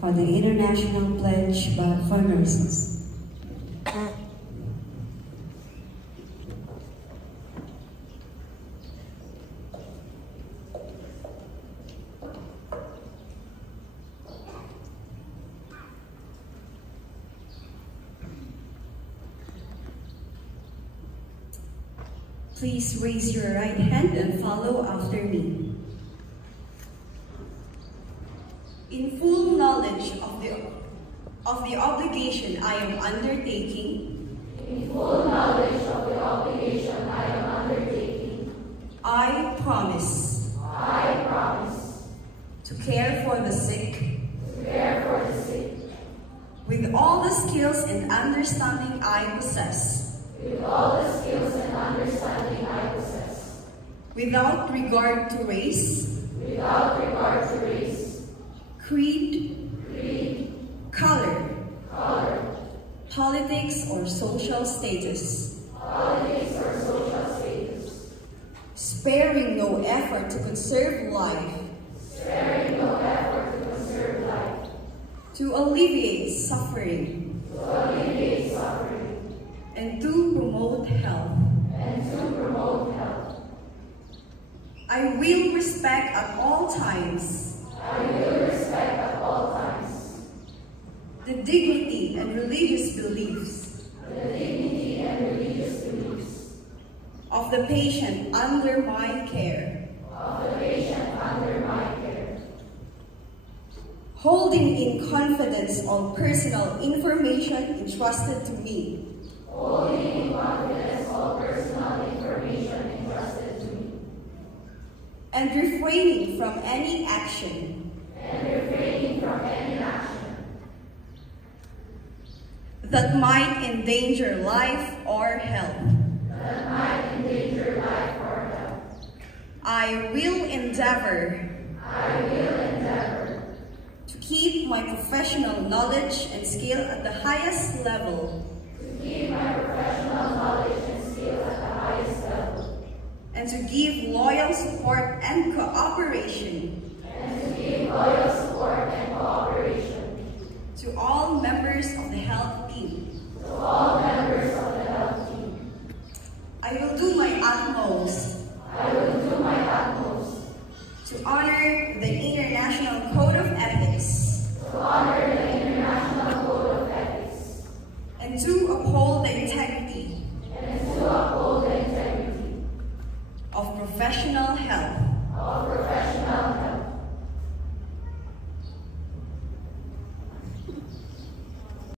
for the International Pledge for Nurses. Please raise your right hand and follow after me. In full knowledge of the obligation I am undertaking, I promise to care for the sick, with all the skills and understanding I possess, without regard to race, creed, color, politics or social status, sparing no effort to conserve life, to alleviate suffering, and to promote health. I will respect at all times the dignity and religious beliefs of the patient under my care, holding in confidence all personal information entrusted to me, and refraining from any action that might endanger life or health. I will endeavor to keep my professional knowledge and skill at the highest level, and to give loyal support and cooperation